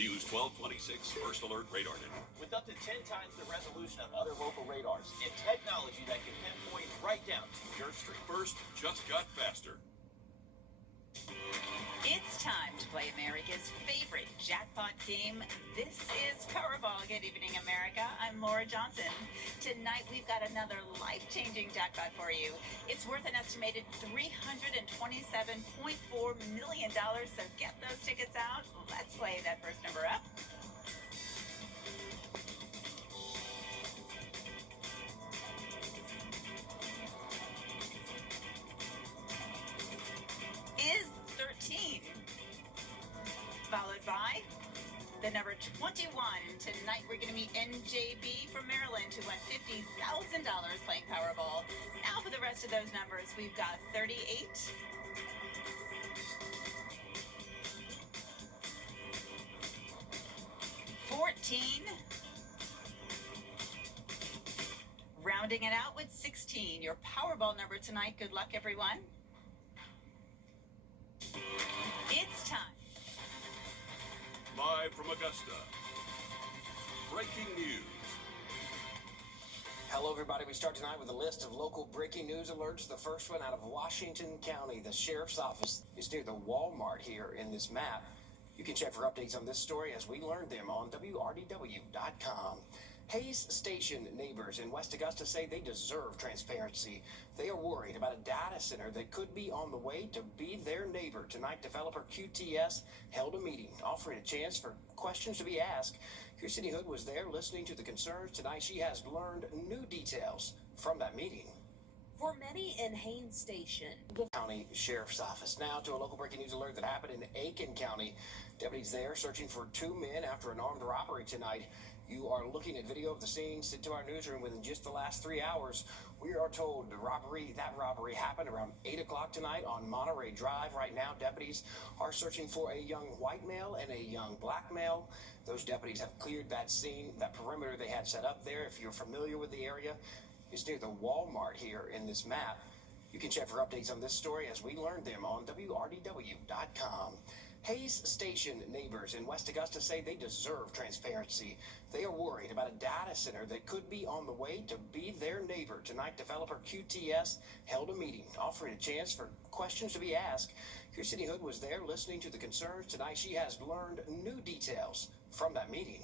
News 1226 First Alert Radar Network. With up to 10 times the resolution of other local radars and technology that can pinpoint right down to your street. First just got faster. It's time to play America's favorite jackpot game. This is Powerball. Good evening, America. I'm Laura Johnson. Tonight, we've got another life-changing jackpot for you. It's worth an estimated $327.4 million, so get those tickets out. Let's play that first number up. Is 13, followed by the number 21. Tonight we're going to meet NJB from Maryland, who won $50,000 playing Powerball. Now for the rest of those numbers, we've got 38, 14, rounding it out with 16. Your Powerball number tonight. Good luck, everyone. It's time. Live from Augusta. Breaking news. Hello, everybody. We start tonight with a list of local breaking news alerts. The first one out of Washington County. The sheriff's office is near the Walmart here in this map. You can check for updates on this story as we learned them on Wrdw.com. Hays Station neighbors in West Augusta say they deserve transparency. They are worried about a data center that could be on the way to be their neighbor. Tonight, developer QTS held a meeting, offering a chance for questions to be asked. Christy Hood was there listening to the concerns. Tonight, she has learned new details from that meeting. For many in Hays Station, The County Sheriff's Office. Now to a local breaking news alert that happened in Aiken County. Deputies there searching for two men after an armed robbery tonight. You are looking at video of the scene sent to our newsroom within just the last 3 hours. We are told that robbery happened around 8 o'clock tonight on Monterey Drive. Right now, deputies are searching for a young white male and a young black male. Those deputies have cleared that scene, that perimeter they had set up there. If you're familiar with the area, it's near the Walmart here in this map. You can check for updates on this story as we learned them on Wrdw.com. Hays Station neighbors in West Augusta say they deserve transparency. They are worried about a data center that could be on the way to be their neighbor. Tonight, developer QTS held a meeting, offering a chance for questions to be asked. Christy Hood was there listening to the concerns. Tonight, she has learned new details from that meeting.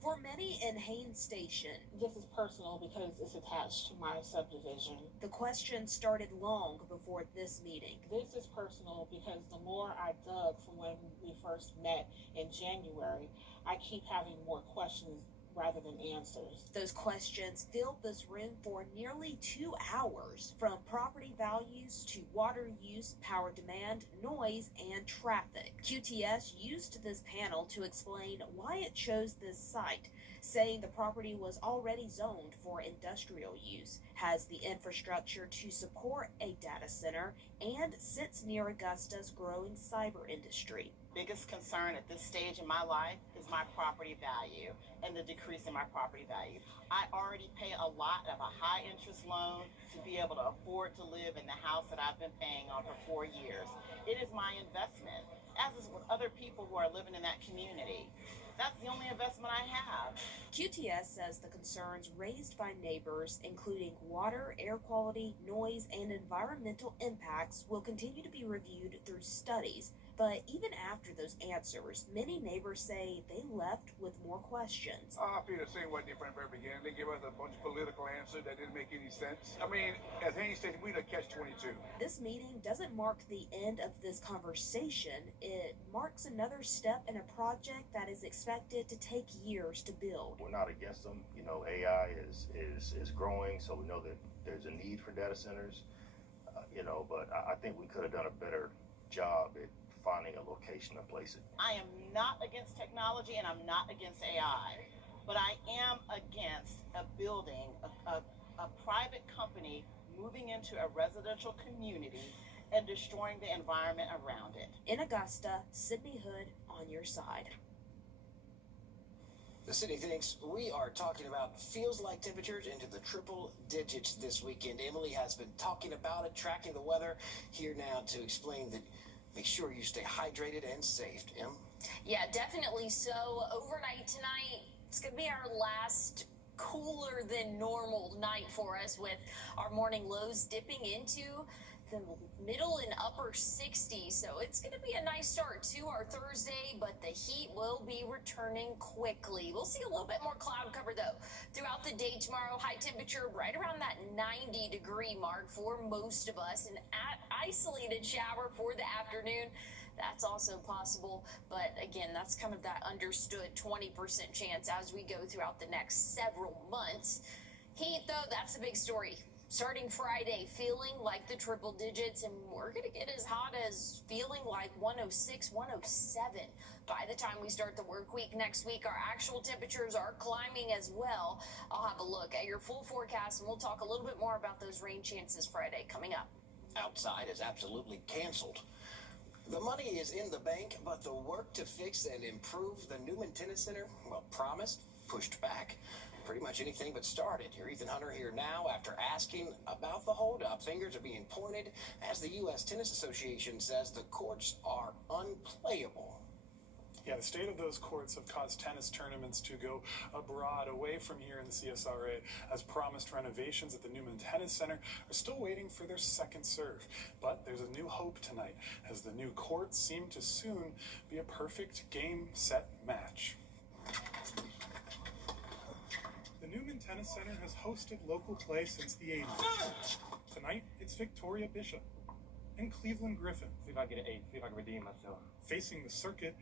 for many in Hays Station, This is personal because it's attached to my subdivision. the question started long before this meeting. This is personal because the more I dug from when we first met in January, I keep having more questions rather than answers. Those questions filled this room for nearly 2 hours, from property values to water use, power demand, noise, and traffic. QTS used this panel to explain why it chose this site, saying the property was already zoned for industrial use, has the infrastructure to support a data center, and sits near Augusta's growing cyber industry. Biggest concern at this stage in my life is my property value and the decrease in my property value. I already pay a lot of a high interest loan to be able to afford to live in the house that I've been paying on for 4 years. It is my investment, as is with other people who are living in that community. That's the only investment I have. QTS says the concerns raised by neighbors, including water, air quality, noise, and environmental impacts, will continue to be reviewed through studies. But even after those answers, many neighbors say they left with more questions. I feel the same way from the very beginning. They give us a bunch of political answers that didn't make any sense. I mean, as Hays Station, we the catch-22. This meeting doesn't mark the end of this conversation. It marks another step in a project that is expected to take years to build. We're not against them. You know, AI is growing, so we know that there's a need for data centers. But I think we could have done a better job at finding a location to place it. I am not against technology and I'm not against AI, but I am against a building, a private company moving into a residential community and destroying the environment around it. In Augusta, Sydney Hood on your side. The city thinks we are talking about feels like temperatures into the triple digits this weekend. Emily has been talking about it, tracking the weather. Here now to explain that. Make sure you stay hydrated and safe, Em. Yeah, definitely so. Overnight tonight, it's going to be our last cooler than normal night for us, with our morning lows dipping into the middle and upper 60s. So it's going to be a nice start to our Thursday, but the heat will be returning quickly. We'll see a little bit more cloud cover, though, throughout the day tomorrow. High temperature right around that 90-degree mark for most of us. An isolated shower for the afternoon. That's also possible, but again, that's kind of that understood 20% chance as we go throughout the next several months. Heat, though, that's the big story. Starting Friday, feeling like the triple digits, and we're going to get as hot as feeling like 106, 107 by the time we start the work week next week. Our actual temperatures are climbing as well. I'll have a look at your full forecast, and we'll talk a little bit more about those rain chances Friday coming up. Outside is absolutely canceled. The money is in the bank, but the work to fix and improve the Newman Tennis Center, well, promised, pushed back. Pretty much anything but started. Your Ethan Hunter here now after asking about the holdup. Fingers are being pointed as the U.S. Tennis Association says the courts are unplayable. Yeah, the state of those courts have caused tennis tournaments to go abroad, away from here in the CSRA. As promised, renovations at the Newman Tennis Center are still waiting for their second serve. But there's a new hope tonight, as the new courts seem to soon be a perfect game, set, match. The Newman Tennis Center has hosted local play since the 80s. Tonight, it's Victoria Bishop and Cleveland Griffin. See if I get an 8, see if I can redeem myself. Facing the circuit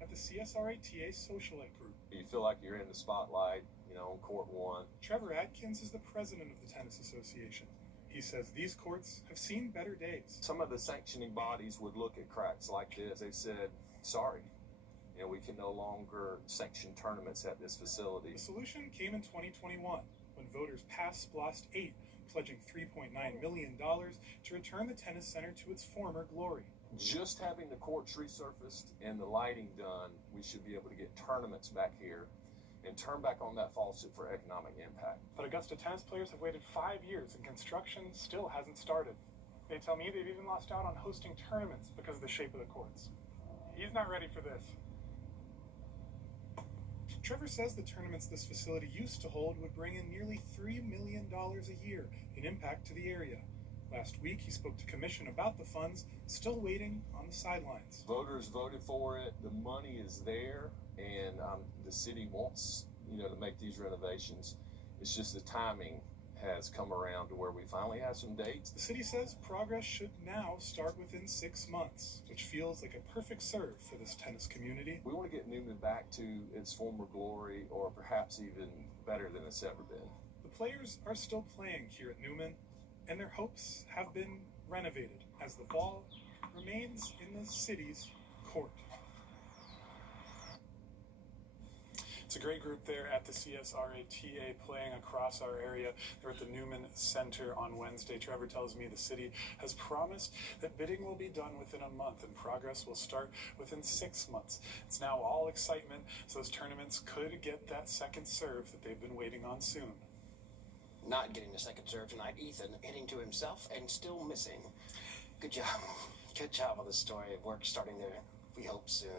at the CSRA TA Socialite Group. You feel like you're in the spotlight, you know, on court one. Trevor Adkins is the president of the Tennis Association. He says these courts have seen better days. Some of the sanctioning bodies would look at cracks like this. They said, sorry, you know, we can no longer sanction tournaments at this facility. The solution came in 2021 when voters passed SPLOST 8, pledging $3.9 million to return the tennis center to its former glory. Just having the courts resurfaced and the lighting done, we should be able to get tournaments back here and turn back on that faucet for economic impact. But Augusta tennis players have waited 5 years and construction still hasn't started. They tell me they've even lost out on hosting tournaments because of the shape of the courts. He's not ready for this. Trevor says the tournaments this facility used to hold would bring in nearly $3 million a year in impact to the area. Last week, he spoke to Commission about the funds, still waiting on the sidelines. Voters voted for it. The money is there, and the city wants, you know, to make these renovations. It's just the timing has come around to where we finally have some dates. The city says progress should now start within 6 months, which feels like a perfect serve for this tennis community. We want to get Newman back to its former glory, or perhaps even better than it's ever been. The players are still playing here at Newman, and their hopes have been renovated as the ball remains in the city's court. It's a great group there at the CSRA TA playing across our area. They're at the Newman Center on Wednesday. Trevor tells me the city has promised that bidding will be done within a month and progress will start within 6 months. It's now all excitement, so those tournaments could get that second serve that they've been waiting on soon. Not getting the second serve tonight, Ethan hitting to himself and still missing. Good job. Good job on the story. Work starting there, we hope, soon.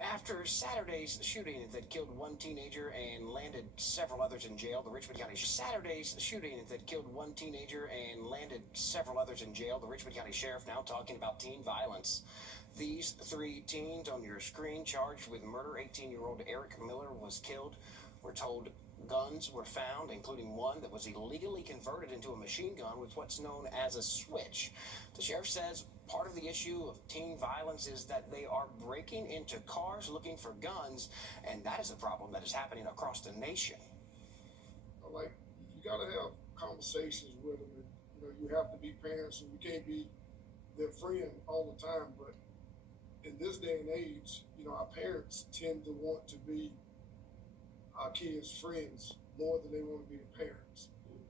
After Saturday's shooting that killed one teenager and landed several others in jail, the Richmond County Sheriff now talking about teen violence. These 3 teens on your screen charged with murder. 18-year-old Eric Miller was killed. We're told guns were found, including one that was illegally converted into a machine gun with what's known as a switch. The sheriff says part of the issue of teen violence is that they are breaking into cars looking for guns, and that is a problem that is happening across the nation. Like, you got to have conversations with them. And, you know, you have to be parents, and you can't be their friend all the time. But in this day and age, you know, our parents tend to want to be our kids' friends more than they want to be the parents.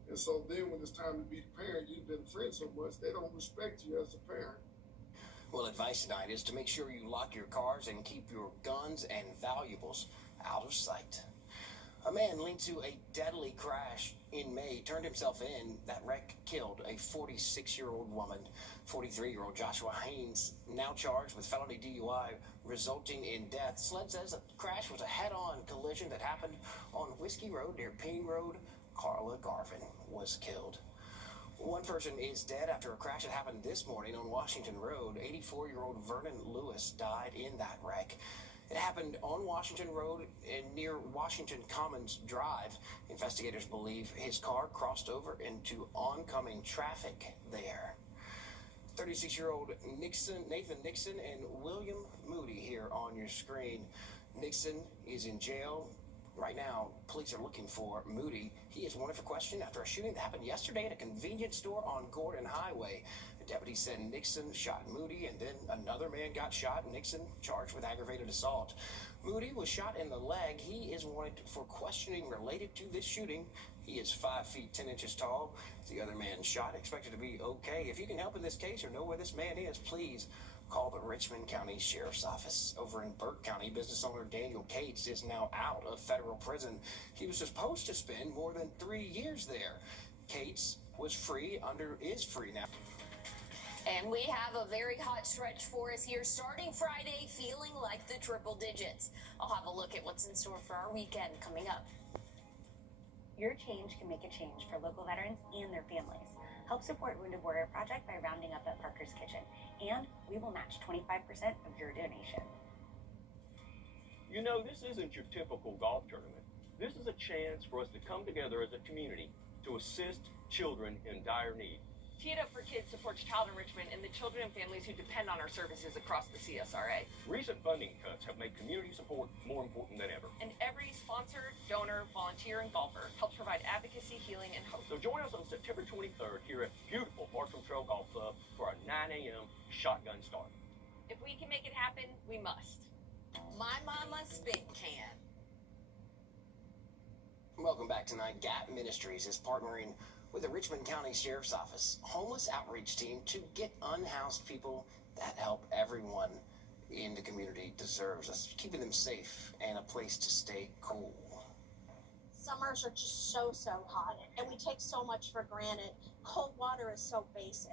And so then when it's time to be the parent, you've been a friend so much, they don't respect you as a parent. Well, advice tonight is to make sure you lock your cars and keep your guns and valuables out of sight. A man linked to a deadly crash in May turned himself in. That wreck killed a 46-year-old woman. 43-year-old Joshua Haynes, now charged with felony DUI resulting in death. SLED says the crash was a head-on collision that happened on Whiskey Road near Payne Road. Carla Garvin was killed. One person is dead after a crash that happened this morning on Washington Road. 84-year-old Vernon Lewis died in that wreck. It happened on Washington Road and near Washington Commons Drive. Investigators believe his car crossed over into oncoming traffic there. 36-year-old Nathan Nixon and William Moody here on your screen. Nixon is in jail. Right now, police are looking for Moody. He is wanted for question after a shooting that happened yesterday at a convenience store on Gordon Highway. The deputies said Nixon shot Moody, and then another man got shot. Nixon charged with aggravated assault. Moody was shot in the leg. He is wanted for questioning related to this shooting. He is 5 feet 10 inches tall. The other man shot, expected to be okay. If you can help in this case or know where this man is, please call the Richmond County Sheriff's Office. Over in Burke County, business owner Daniel Cates is now out of federal prison. He was supposed to spend more than 3 years there. Cates is free now. And we have a very hot stretch for us here starting Friday, feeling like the triple digits. I'll have a look at what's in store for our weekend coming up. Your change can make a change for local veterans and their families. Help support Wrdw Project by rounding up at Parker's Kitchen, and we will match 25% of your donation. You know, this isn't your typical golf tournament. This is a chance for us to come together as a community to assist children in dire need. Tee It Up for Kids supports Child Enrichment and the children and families who depend on our services across the CSRA. Recent funding cuts have made community support more important than ever. And every sponsor, donor, volunteer, and golfer helps provide advocacy, healing, and hope. So join us on September 23rd here at beautiful Bartram Trail Golf Club for our 9 a.m. shotgun start. If we can make it happen, we must. My mama spit can. Welcome back tonight. Gap Ministries is partnering with the Richmond County Sheriff's Office homeless outreach team to get unhoused people that help everyone in the community deserves. That's keeping them safe and a place to stay cool. Summers are just so hot, and we take so much for granted. Cold water is so basic.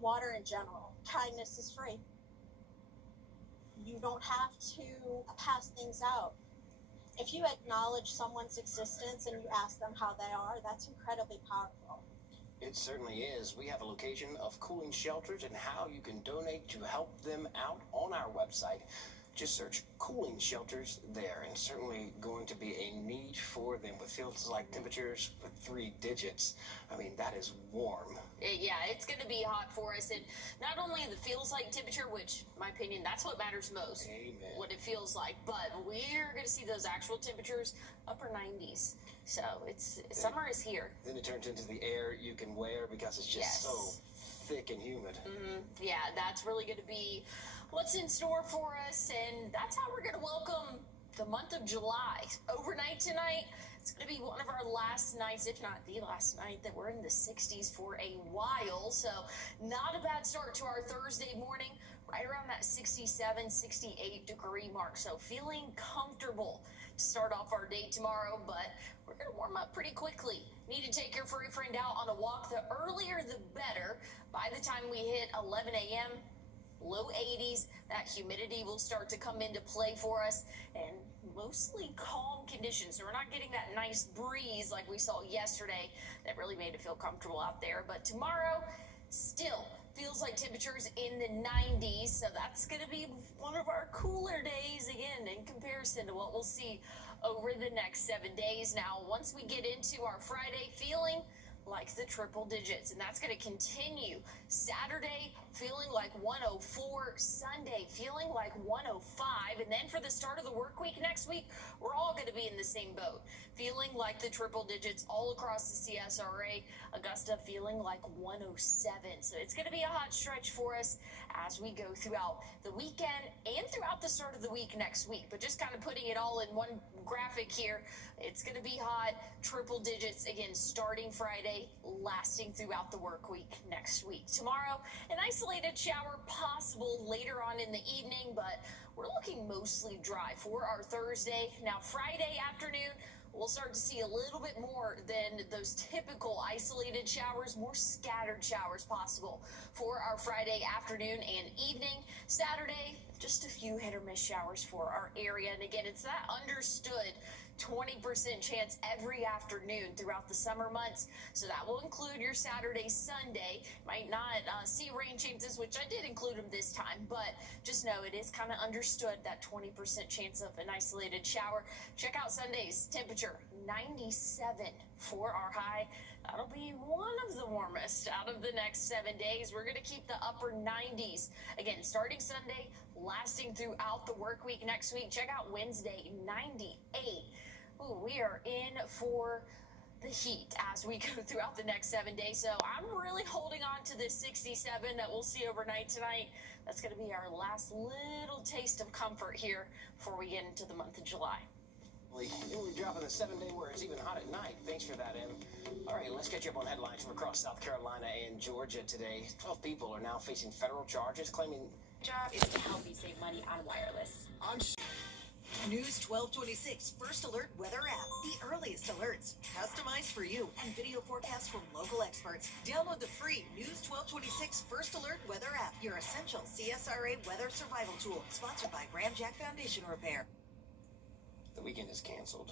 Water in general. Kindness is free. You don't have to pass things out. If you acknowledge someone's existence and you ask them how they are, that's incredibly powerful. It certainly is. We have a location of cooling shelters and how you can donate to help them out on our website. Just search cooling shelters there, and certainly going to be a need for them with feels like temperatures with 3 digits. I mean, that is warm. Yeah, it's going to be hot for us, and not only the feels like temperature, which, in my opinion, that's what matters most. Amen. What it feels like, but we're going to see those actual temperatures upper 90s. So summer is here. Then it turns into the air you can wear because it's just so thick and humid. Yeah, that's really going to be what's in store for us, and that's how we're going to welcome the month of July. Overnight tonight, it's going to be one of our last nights, if not the last night, that we're in the 60s for a while. So not a bad start to our Thursday morning, right around that 67, 68 degree mark. So feeling comfortable to start off our day tomorrow, but we're going to warm up pretty quickly. Need to take your furry friend out on a walk. The earlier, the better. By the time we hit 11 a.m., low 80s, that humidity will start to come into play for us, and mostly calm conditions. So we're not getting that nice breeze like we saw yesterday that really made it feel comfortable out there. But tomorrow, still feels like temperatures in the 90s, so that's going to be one of our cooler days, again, in comparison to what we'll see over the next 7 days. Now, once we get into our Friday, feeling like the triple digits, and that's going to continue. Saturday, feeling like 104. Sunday, feeling like 105. And then for the start of the work week next week, we're all going to be in the same boat, feeling like the triple digits all across the CSRA. Augusta feeling like 107. So it's going to be a hot stretch for us as we go throughout the weekend and throughout the start of the week next week. But just kind of putting it all in one graphic here, it's going to be hot, triple digits, again, starting Friday, lasting throughout the work week next week. Tomorrow, an isolated shower possible later on in the evening, but we're looking mostly dry for our Thursday. Now, Friday afternoon, we'll start to see a little bit more than those typical isolated showers, more scattered showers possible for our Friday afternoon and evening. Saturday, just a few hit or miss showers for our area. And again, it's that understood 20% chance every afternoon throughout the summer months. So that will include your Saturday, Sunday. Might not see rain chances, which I did include them this time, but just know it is kind of understood that 20% chance of an isolated shower. Check out Sunday's temperature, 97 for our high. That'll be one of the warmest out of the next 7 days. We're going to keep the upper 90s. Again, starting Sunday, lasting throughout the work week next week. Check out Wednesday, 98. Ooh, we are in for the heat as we go throughout the next 7 days. So I'm really holding on to this 67 that we'll see overnight tonight. That's going to be our last little taste of comfort here before we get into the month of July. We're dropping the 7-day where it's even hot at night. Thanks for that, Em. All right, let's get you up on headlines from across South Carolina and Georgia today. 12 people are now facing federal charges claiming job is to help you save money on wireless. News 1226 First Alert Weather app. The earliest alerts, customized for you, and video forecasts from local experts. Download the free News 1226 First Alert Weather app, your essential CSRA weather survival tool. Sponsored by Ramjack Foundation Repair. the weekend is canceled.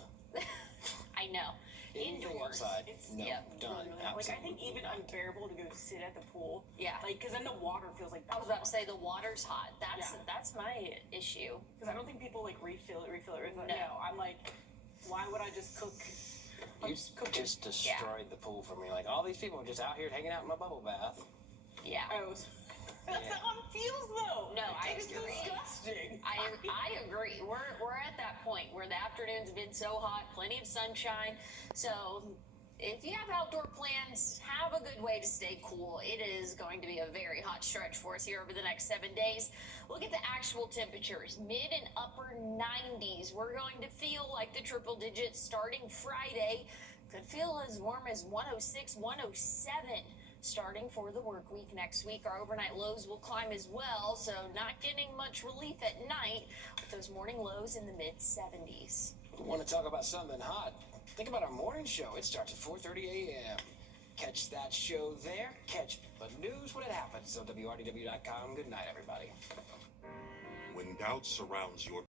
I know. Anything Indoors. outside, It's, no, yeah, done. Like, I think even unbearable to go sit at the pool. Yeah. Like, because then the water feels like. I was about to say the water's hot. That's my issue. Because I don't think people like refill it. No. I'm like, why would I just cook? You just destroyed the pool for me. Like, all these people are just out here hanging out in my bubble bath. Yeah. That's how it feels, though. No, I It's agree. disgusting. I agree. We're at that point where the afternoons have been so hot, plenty of sunshine. So if you have outdoor plans, have a good way to stay cool. It is going to be a very hot stretch for us here over the next 7 days. Look at the actual temperatures, mid and upper 90s. We're going to feel like the triple digits starting Friday. Could feel as warm as 106, 107. Starting for the work week next week, our overnight lows will climb as well, so not getting much relief at night with those morning lows in the mid-70s. Want to talk about something hot? Think about our morning show. It starts at 4:30 a.m. Catch that show there. Catch the news when it happens on WRDW.com. Good night, everybody. When doubt surrounds your